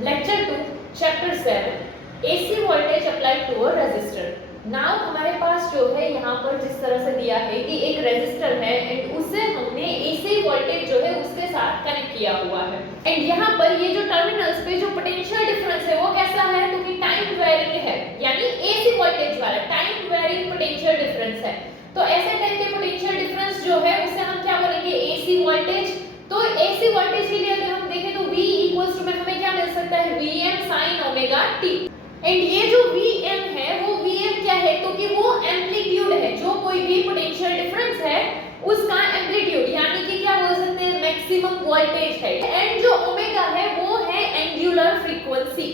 Lecture 2 chapter 7 AC voltage applied to a resistor. Now हमारे पास जो है यहाँ पर जिस तरह से दिया है कि एक रेजिस्टर है एंड उसे हमने एसी वोल्टेज जो है उसके साथ कनेक्ट किया हुआ है एंड यहाँ पर ये जो टर्मिनल्स पे जो पोटेंशियल डिफरेंस है वो कैसा है, तो कि टाइम वेरिंग है, यानी एसी वोल्टेज वाला टाइम वेरिंग पोटेंशियल डिफरेंस है। तो ऐसे टाइप के पोटेंशियल डिफरेंस जो है उसे हम क्या बोलेंगे, एसी वोल्टेज। तो एसी वोल्टेज के लिए अगर हम देखें तो V इक्वल्स टू में हमें क्या मिल सकता है, Vm sin omega t। And ये जो Vm है वो Vm क्या है, तो कि वो एम्पलीट्यूड है, जो कोई भी पोटेंशियल डिफरेंस है उसका एम्पलीट्यूड, यानी कि क्या बोल सकते हैं, मैक्सिमम वोल्टेज है। एंड जो ओमेगा है वो है एंगुलर फ्रीक्वेंसी।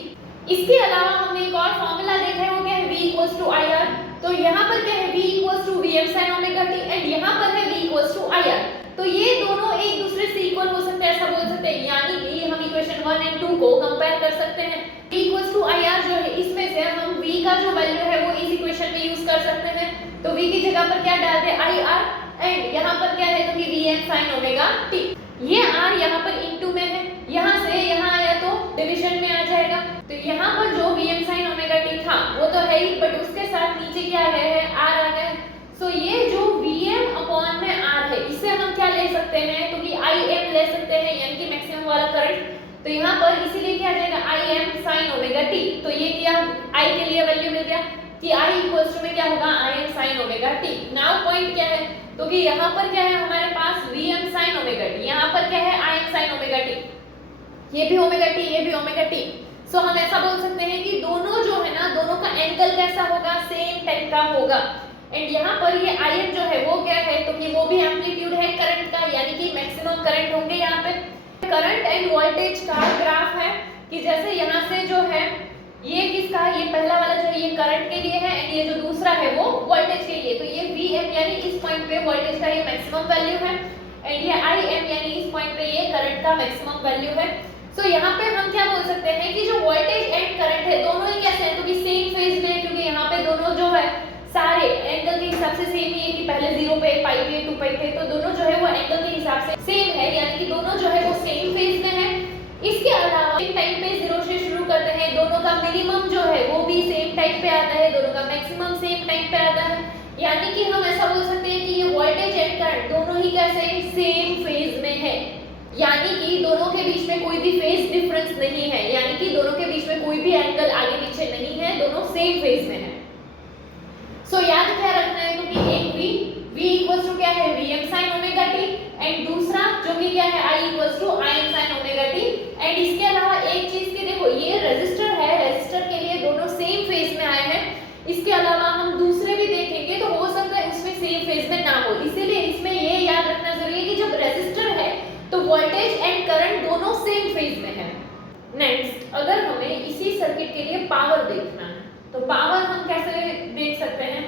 इसके अलावा हमने एक और फार्मूला देखा है, वो क्या है, V इक्वल्स टू IR। तो यहाँ पर क्या है, V equals to Vm sin omega t and यहाँ पर है V इक्वल्स टू IR। तो ये दोनों एक दूसरे से इक्वल हो सकते हैं, ऐसा बोल सकते हैं, यानी कि हम इक्वेशन 1 एंड 2 को कंपेयर कर सकते हैं। V इक्वल्स टू IR जो है इसमें से हम V का जो वैल्यू है वो इस इक्वेशन में यूज कर सकते हैं। तो V की जगह पर क्या डाल दे, IR एंड यहाँ पर क्या है, तो कि Vm sin ओमेगा t। ये R यहाँ पर इनटू में है, यहाँ से यहाँ आया तो डिवीजन में आ जाएगा। तो यहाँ पर जो Vm sin ओमेगा t था वो तो है ही, बट उसके साथ नीचे क्या आ गया है, R आ गया है। सो ये जो Vm अपॉन में R है इसे हम क्या ले सकते हैं, तो कि Im ले सकते हैं, यानी कि मैक्सिमम वाला करंट। तो यहाँ पर इसीलिए क्या आ जाएगा, Im sin ओमेगा t। तो ये क्या I के लिए वैल्यू मिल गया कि I इक्वल्स टू में क्या होगा, Im sin omega t। Now point क्या है, तो कि यहाँ पर क्या है हमारे पास Vm sin ओमेगा t, यहाँ पर क्या है Im sin ओमेगा t, ये भी ओमेगा t, ये भी ओमेगा t। सो हम ऐसा बोल सकते हैं कि दोनों जो है ना, दोनों का एंगल कैसा होगा, सेम टाइप का होगा। एंड यहाँ पर ये Im जो है वो क्या है, तो कि वो भी एम्पलीट्यूड है करंट का, यानी कि मैक्सिमम करंट होंगे। यहाँ पे करंट एंड वोल्टेज का ग्राफ है कि जैसे यहाँ से जो है ये किसका, ये पहला वाला जो है ये करंट के लिए है एंड ये जो दूसरा है वो वोल्टेज के लिए। तो ये Vm यानी इस पॉइंट पे वोल्टेज का ये मैक्सिमम वैल्यू है एंड ये Im यानी इस पॉइंट पे ये करंट का मैक्सिमम वैल्यू है। सो यहाँ पे हम क्या बोल सकते हैं कि जो वोल्टेज एंड करंट है दोनों ही कैसे हैं, तो कि सेम फेज में, क्योंकि यहाँ पे दोनों जो है सारे एंगल के हिसाब से सेम ही है कि पहले 0 पे, पाई पे, 2 पाई पे, तो दोनों जो है वो एंगल के हिसाब से सेम है, यानी कि दोनों जो है वो सेम फेज में है। इसके अलावा सेम टाइम पे 0 से शुरू करते हैं, दोनों का मिनिमम जो है वो भी सेम टाइम पे आता है, दोनों का मैक्सिमम सेम टाइम पे आता है, यानी कि हम ऐसा बोल सकते हैं कि ये वोल्टेज एंड करंट दोनों ही कैसे सेम फेज में है, यानी कि दोनों के बीच में कोई भी फेज डिफरेंस नहीं है, यानी कि दोनों के बीच में कोई भी एंगल आगे पीछे नहीं है, दोनों सेम फेज में है। सो याद क्या रखना है, तो कि एक V इक्वल्स टू क्या है, Vm sin omega t and दूसरा जो कि क्या है I equals to Im sin omega t। And इसके अलावा एक चीज की देखो, ये रेजिस्टर है, रेजिस्टर के लिए दोनों सेम फेज में आए हैं। इसके अलावा हम दूसरे भी देखेंगे तो हो सकता है उसमें सेम फेज में ना हो, इसीलिए इसमें ये याद रखना जरूरी है कि जब रेजिस्टर है तो वोल्टेज एंड करंट दोनों सेम फेज में है। नेक्स्ट, अगर हमें इसी सर्किट के लिए पावर देखना है तो पावर हम कैसे देख सकते हैं,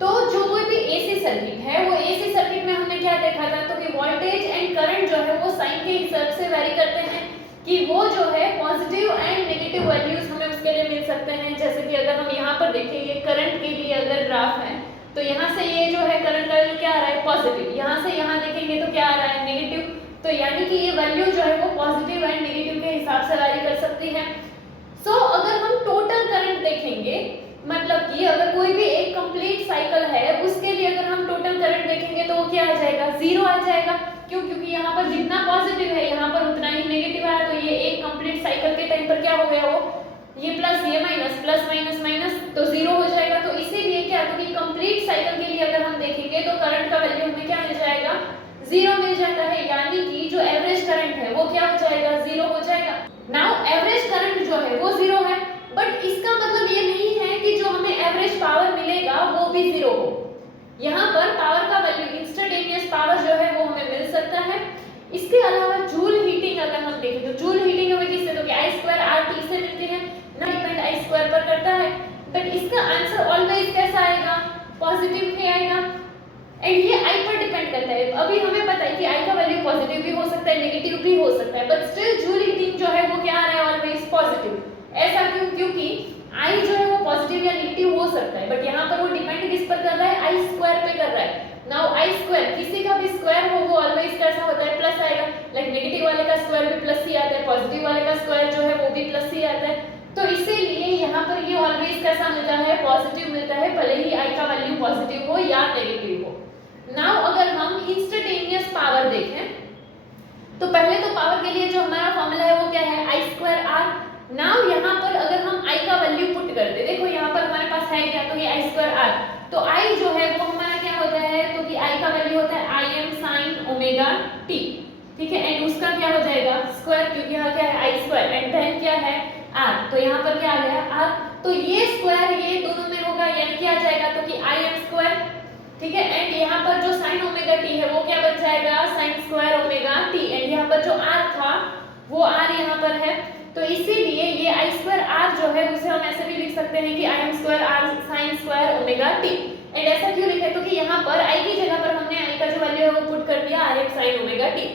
तो जो कोई भी एसी सर्किट है वो एसी सर्किट में हमने क्या देखा था, तो कि वोल्टेज एंड करंट जो है वो साइन के हिसाब से वेरी करते हैं, कि वो जो है पॉजिटिव एंड नेगेटिव वैल्यूज हमें उसके लिए मिल सकते हैं। जैसे कि अगर हम यहाँ पर देखें, ये करंट के लिए अगर ग्राफ है तो यहाँ से ये जो है करंट का वैल्यू क्या आ रहा है, पॉजिटिव, यहाँ से यहाँ देखेंगे तो क्या आ रहा है, नेगेटिव। तो यानी कि ये वैल्यू जो है वो पॉजिटिव एंड नेगेटिव के हिसाब से वेरी कर सकती है। सो अगर हम टोटल करंट देखेंगे, मतलब कि अगर कोई भी एक कंप्लीट साइकिल है उसके लिए अगर हम टोटल करंट देखेंगे तो वो क्या आ जाएगा, 0 आ जाएगा। क्यों, क्योंकि यहाँ पर जितना पॉजिटिव है यहाँ पर उतना ही नेगेटिव आया, तो ये एक कंप्लीट साइकिल के टाइम पर क्या हो गया, वो ये प्लस ये माइनस, प्लस माइनस माइनस, तो 0 हो जाएगा। तो इसीलिए क्या, तो कि कंप्लीट साइकिल के लिए अगर हम देखेंगे तो करंट का वैल्यू हमें क्या मिल जाएगा, 0 मिल जाता है, यानी कि जो एवरेज करंट है वो क्या हो जाएगा, 0 हो जाएगा। नाउ एवरेज करंट जो है वो 0 है, बट इसका मतलब ये नहीं है कि जो हमें एवरेज पावर मिलेगा वो भी 0 हो। यहाँ पर पावर का वैल्यू, इंस्टेंटेनियस पावर जो है वो हमें मिल सकता है। इसके अलावा जूल हीटिंग अगर हम देखें तो जूल हीटिंग हमें किससे, तो कि I² RT से मिलती है ना, डिपेंड I² पर करता है, बट इसका आंसर ऑलवेज कैसा आएगा, पॉजिटिव ही आएगा। एंड ये I पर डिपेंड करता है। अभी हमें पता है कि I का वैल्यू पॉजिटिव भी हो सकता है, नेगेटिव भी हो सकता है, बट स्टिल जूल हीटिंग जो है वो क्या आ रहा है, ऑलवेज पॉजिटिव। ऐसा क्यों, क्योंकि I जो है वो पॉजिटिव या नेगेटिव हो सकता है, बट यहाँ पर वो डिपेंड किस पर कर रहा है, I² पे कर रहा है। नाउ I² किसी का भी स्क्वायर हो वो ऑलवेज कैसा होता है, प्लस आएगा, लाइक नेगेटिव वाले का स्क्वायर भी प्लस ही आता है, पॉजिटिव वाले का स्क्वायर जो है वो भी प्लस ही वैल्यू ऑलवेज कैसा मिलता है, पॉजिटिव मिलता है, भले ही आई का वैल्यू पॉजिटिव हो या नेगेटिव हो। नाउ अगर हम इंस्टेंटेनियस पावर देखें तो पहले तो पावर के लिए जो हमारा फॉर्मूला है वो क्या है, आई स्क्वायर आर। नाउ यहाँ पर अगर हम आई का वैल्यू पुट करते, देखो यहाँ पर हमारे पास है क्या, तो ये आई स्क्वायर आर, तो आई जो है वो हमारा क्या होता है, तो कि आई का वैल्यू होता है I M sine omega T, ठीक है, एंड उसका क्या हो जाएगा स्क्वायर, क्योंकि यहाँ क्या है आई स्क्वायर, एंड देन क्या है आर, तो यहाँ पर क्या आ गया आर, तो ये स्क्वायर ये दोनों में होगा, यानी क्या आ जाएगा, तो कि आई एम स्क्वायर, ठीक है, एंड यहाँ पर जो साइन ओमेगा टी है वो क्या बन जाएगा, sign square omega T, and यहाँ पर जो आर था वो आर यहाँ पर है, तो इसीलिए ये आई स्क्वायर आर जो है उसे हम ऐसे भी लिख सकते हैं कि I M square R sine square omega T. And ऐसा क्यों लिखा है, तो कि यहाँ पर आई की जगह पर हमने आई का जो वैल्यू है वो पुट कर दिया R M sine omega T.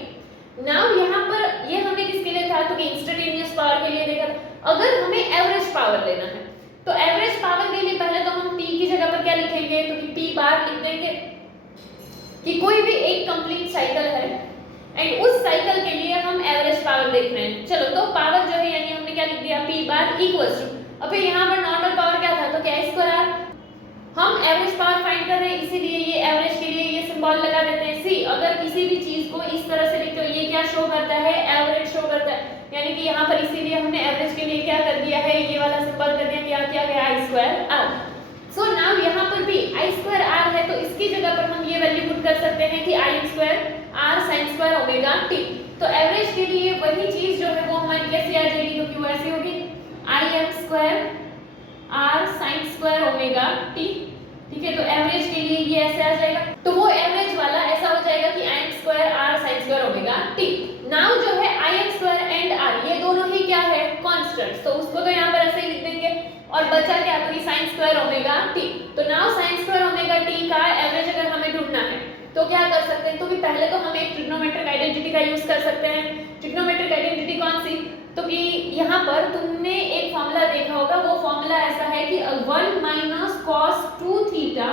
Now यहाँ पर ये हमें किसके लिए था, तो कि इंस्टेंटेनियस पावर के लिए देखा। अगर हमें एवरेज पावर लेना है तो एवरेज पावर के लिए पहले तो हम P की जगह पर क्या लिखेंगे, तो कि P बार लिख देंगे कि कोई भी एक कंप्लीट साइकिल है एंड उस साइकिल के लिए हम एवरेज पावर देख रहे हैं। चलो तो पावर जो है यानी हमने क्या लिख दिया P बार इक्वल्स टू, अब यहाँ पर नॉर्मल पावर क्या था, तो क्या आई स्क्वायर आर, हम एवरेज पावर फाइंड कर रहे हैं इसीलिए ये एवरेज के लिए ये सिंबल लगा देते हैं। सी अगर किसी भी चीज को इस तरह से लिखते हो ये क्या शो करता है, एवरेज शो करता है, यानी कि यहाँ पर इसीलिए हमने एवरेज के लिए क्या कर दिया है, ये वाला सिंबल कर दिया, क्या गया आई स्क्वायर आर। सो नाउ यहाँ पर भी आई स्क्वायर आर है तो इसकी जगह पर हम ये वैल्यू पुट कर सकते हैं कि I square R sine square omega T. तो एवरेज के लिए वही चीज जो है वो हमारी कैसे आ जाएगी, क्योंकि वो ऐसी होगी I M square R sine square omega T, ठीक है, तो एवरेज के लिए ये ऐसे आ जाएगा, तो वो एवरेज वाला ऐसा हो जाएगा कि I M square R sine square omega T. Now जो है I M square and R ये दोनों ही क्या है, कांस्टेंट्स, तो उसको तो यहाँ पर ऐसे ही लिख देंगे और बचा क्या, तो ये साइन स्क्वायर ओमेगा टी। तो now sine square omega T का एवरेज अगर हमें ढूंढना है तो क्या कर सकते हैं, तो कि पहले तो हम एक ट्रिग्नोमेट्रिक आइडेंटिटी का यूज कर सकते हैं। ट्रिग्नोमेट्रिक आइडेंटिटी कौन सी, तो कि यहाँ पर तुमने एक फॉर्मूला देखा होगा, वो फॉर्मूला ऐसा है कि 1 minus cos 2 theta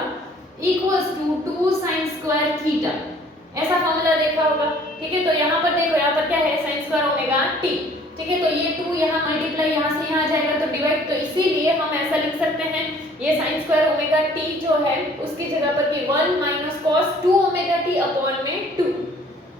equals to 2 sin square theta, ऐसा फॉर्मूला देखा होगा, ठीक है। तो यहाँ पर देखो, यहाँ पर क्या है sin स्क्वायर ओमेगा t, ठीक है, तो ये 2 यहाँ मल्टीप्लाई यहाँ से यहाँ जाएगा तो डिवाइड, तो इसीलिए हम ऐसा लिख सकते हैं ये sin स्क्वायर ओमेगा t जो है उसकी जगह पर कि 1 minus cos 2 omega t upon में 2,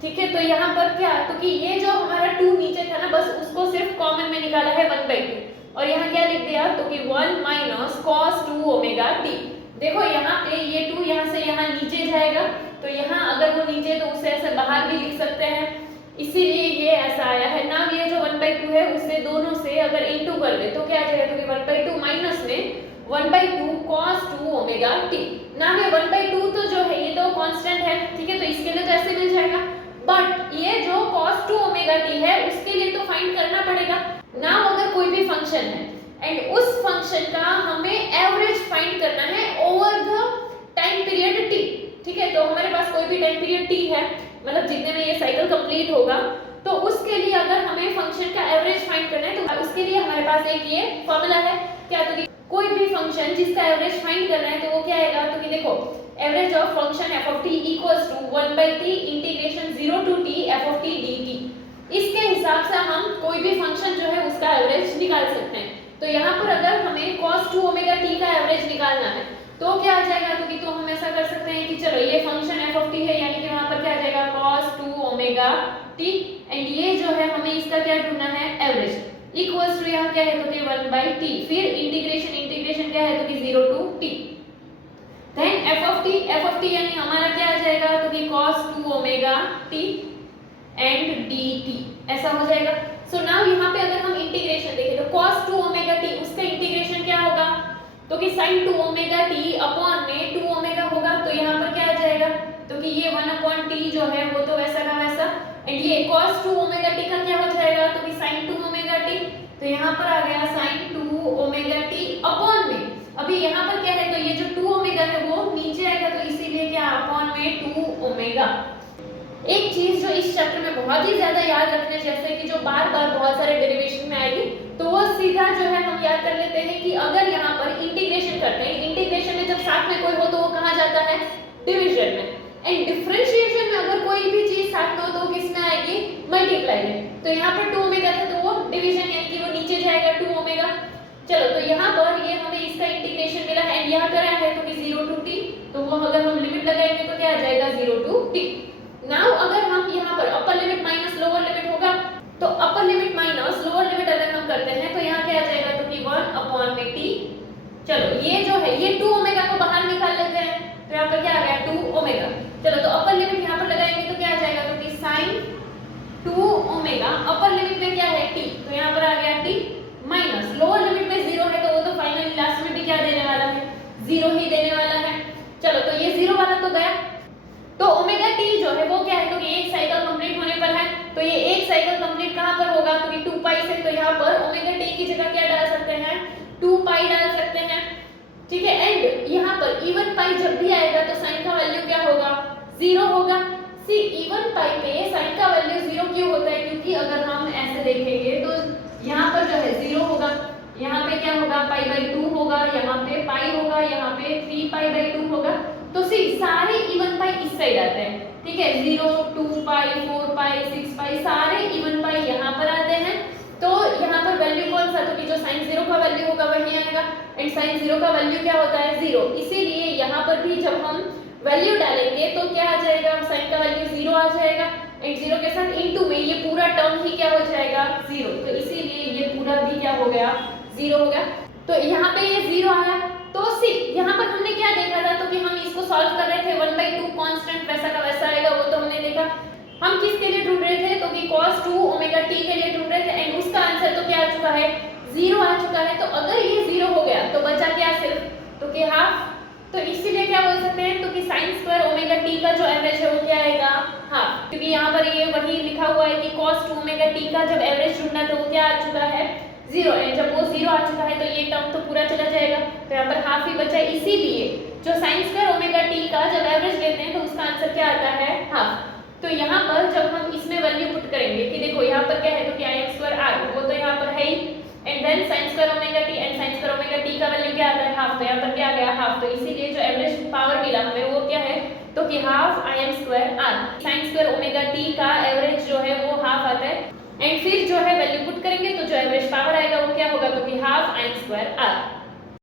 ठीक है। तो यहाँ पर क्या, तो कि ये जो हमारा 2 नीचे था ना बस उसको सिर्फ कॉमन में निकाला है 1/2 और यहाँ क्या लिख दिया, तो कि 1 माइनस cos 2 ओमेगा t। देखो यहाँ पे ये 2 यहाँ से यहाँ नीचे जाएगा, तो यहाँ अगर वो नीचे तो उसे ऐसे बाहर भी लिख सकते हैं, इसीलिए ये ऐसा आया है ना। ये जो 1/2 है उससे दोनों से अगर इनटू कर दे तो क्या आ जाएगा, तो कि 1/2 माइनस में 1/2 cos 2 ओमेगा t। ना ये 1/2 तो जो है ये तो कांस्टेंट है, ठीक है, तो इसके लिए तो ऐसे मिल जाएगा, बट ये जो cos 2 ओमेगा t है उसके लिए तो फाइंड करना पड़ेगा ना। अगर कोई भी फंक्शन है एंड उस फंक्शन का हमें एवरेज फाइंड करना है over the time period t, ठीक है, तो हमारे पास कोई भी टाइम पीरियड t है, मतलब जितने में ये साइकिल कंप्लीट होगा, तो उसके लिए अगर हमें फंक्शन का एवरेज फाइंड करना है तो उसके लिए हमारे पास एक ये फॉर्मूला है क्या, तो कोई भी फंक्शन जिसका एवरेज फाइंड करना है तो वो क्या आएगा, तो कि देखो average of function f of t equals to 1/t integration 0 to t f of t dt। इसके हिसाब से हम कोई भी फंक्शन जो है उसका एवरेज निकाल सकते हैं। तो यहाँ पर अगर हमें cos 2 ओमेगा t का एवरेज निकालना है तो क्या आ जाएगा, तो हम ऐसा कर सकते हैं कि चलो ये फंक्शन f of t है, यानी कि वहाँ पर क्या आ जाएगा cos 2 ओमेगा t, एंड ये जो है हमें इसका क्या ढूंढना है एवरेज, इक्वल्स टू यहाँ क्या है, तो कि 1/t, फिर इंटीग्रेशन क्या है, तो कि 0 to t, then f of t यानी हमारा क्या आ जाएगा, तो कि cos 2 omega t and dt, ऐसा हो जाएगा। सो नाउ यहाँ पे अगर हम इंटीग्रेशन देखें तो cos 2 ओमेगा t उसका इंटीग्रेशन क्या होगा, तो कि sin 2 ओमेगा t अपॉन में 2 ओमेगा होगा, तो यहाँ पर क्या आ जाएगा, तो कि ये 1/t जो है वो तो वैसा का वैसा, एंड ये cos 2 ओमेगा t का क्या हो जाएगा, तो कि sin 2 ओमेगा t, तो यहाँ पर आ गया sin 2 ओमेगा t अपॉन में, अभी यहाँ पर क्या है, तो ये जो 2 ओमेगा है वो नीचे आएगा, तो इसीलिए क्या अपॉन में 2 ओमेगा। एक चीज जो इस चैप्टर में बहुत ही ज्यादा याद रखने जैसे कि जो बार बार बहुत सारे डेरिवेशन में आएगी, तो वो सीधा जो है हम याद कर लेते हैं कि अगर यहाँ पर इंटीग्रेशन करते हैं, इंटीग्रेशन में जब साथ में कोई हो तो वो कहाँ जाता है, डिवीजन में, एंड डिफरेंशिएशन में अगर कोई भी चीज साथ में हो तो किस में आएगी, मल्टीप्लाई में। तो यहाँ पर 2 ओमेगा था तो वो डिवीजन यानी कि वो नीचे जाएगा 2 ओमेगा। चलो तो यहाँ पर ये हमें इसका इंटीग्रेशन मिला है एंड यहाँ करा है तो कि 0 टू t, तो वो अगर हम लिमिट लगाएंगे तो क्या आ जाएगा 0 टू t। नाउ अगर हम यहाँ पर upper limit minus lower limit होगा, तो upper limit minus lower limit अगर हम करते हैं तो यहाँ क्या आ जाएगा तो कि 1 अपॉन में t। चलो ये जो है ये 2 ओमेगा को बाहर निकाल लेते हैं, तो यहाँ पर क्या आ गया 2 ओमेगा। चलो तो अपर लिमिट यहाँ पर लगाएंगे तो क्या आ जाएगा तो कि sin 2 ओमेगा, अपर लिमिट में क्या है t, तो यहाँ पर आ गया t माइनस लोअर लिमिट में 0 है तो वो तो फाइनली लास्ट में भी क्या देने वाला है 0 ही देने वाला है। चलो तो ये 0 वाला तो गया, तो ओमेगा t जो है वो क्या है तो कि एक साइकिल कंप्लीट होने पर है, तो ये एक साइकिल कंप्लीट कहां पर होगा तो कि 2 पाई से, तो यहाँ पर ओमेगा t की जगह क्या डाल सकते हैं 2 पाई डाल सकते हैं, ठीक है। एंड यहाँ पर इवन पाई जब भी आएगा तो साइन का वैल्यू क्या होगा 0 होगा। सी इवन पाई पे साइन का वैल्यू 0 क्यों होता है, क्योंकि अगर हम ऐसे देखेंगे तो यहाँ पर जो है 0 होगा, यहाँ पे क्या होगा पाई बाई 2 होगा, यहाँ पे पाई होगा, यहाँ पे 3 पाई बाई 2 होगा, तो सी सारे इवन पाई इस साइड आते हैं, ठीक है। 0 2 पाई 4 पाई 6 पाई सारे इवन पाई यहाँ पर आते हैं, तो यहाँ पर वैल्यू कौन सा तो कि जो sin 0 का वैल्यू होगा वही आएगा, एंड sin 0 का वैल्यू क्या होता है 0, इसीलिए यहाँ पर भी जब हम वैल्यू डालेंगे तो क्या आ जाएगा sin का वैल्यू 0 आ जाएगा, एंड 0 के साथ इनटू में ये पूरा टर्म ही क्या हो जाएगा 0, तो इसीलिए ये पूरा भी क्या हो गया 0 हो गया। तो यहाँ पे ये 0 आया, तो सी यहाँ पर हमने क्या देखा था तो कि हम इसको सॉल्व कर रहे थे 1/2 कांस्टेंट वैसा का वैसा आएगा, वो तो हमने देखा। हम किसके लिए ढूंढ रहे थे तो कि cos 2 ओमेगा t के लिए ढूंढ रहे थे, एंड उसका आंसर तो क्या आ चुका है 0 आ चुका है। तो अगर ये 0 हो गया तो बचा क्या सिर्फ तो कि हाफ, तो इसीलिए क्या बोल सकते हैं तो कि sin स्क्वायर ओमेगा t का जो एवरेज है वो क्या आएगा हाफ, क्योंकि यहाँ पर ये वही लिखा हुआ है कि cos 2 ओमेगा t का जब एवरेज ढूंढना तो वो क्या आ चुका है 0, एंड जब वो 0 आ चुका है तो ये टर्म तो पूरा चला जाएगा, तो यहाँ पर हाफ ही बचा है। इसीलिए जो sin स्क्वायर ओमेगा t का जब एवरेज लेते हैं तो उसका आंसर क्या आता है हाफ। तो यहाँ पर जब हम इसमें वैल्यू पुट करेंगे कि देखो यहाँ पर क्या है तो कि im स्क्वायर r, वो तो यहाँ पर है ही, and then sin square omega t, and sin square omega t का वैल्यू क्या आता है हाफ, तो यहाँ पर क्या आ गया हाफ, तो इसीलिए जो एवरेज पावर मिला हमें वो क्या है तो कि half im square r। sin square omega t का एवरेज जो है वो हाफ आता है, एंड फिर जो है वैल्यू पुट करेंगे तो जो एवरेज पावर आएगा वो क्या होगा तो कि हाफ im स्क्वायर r।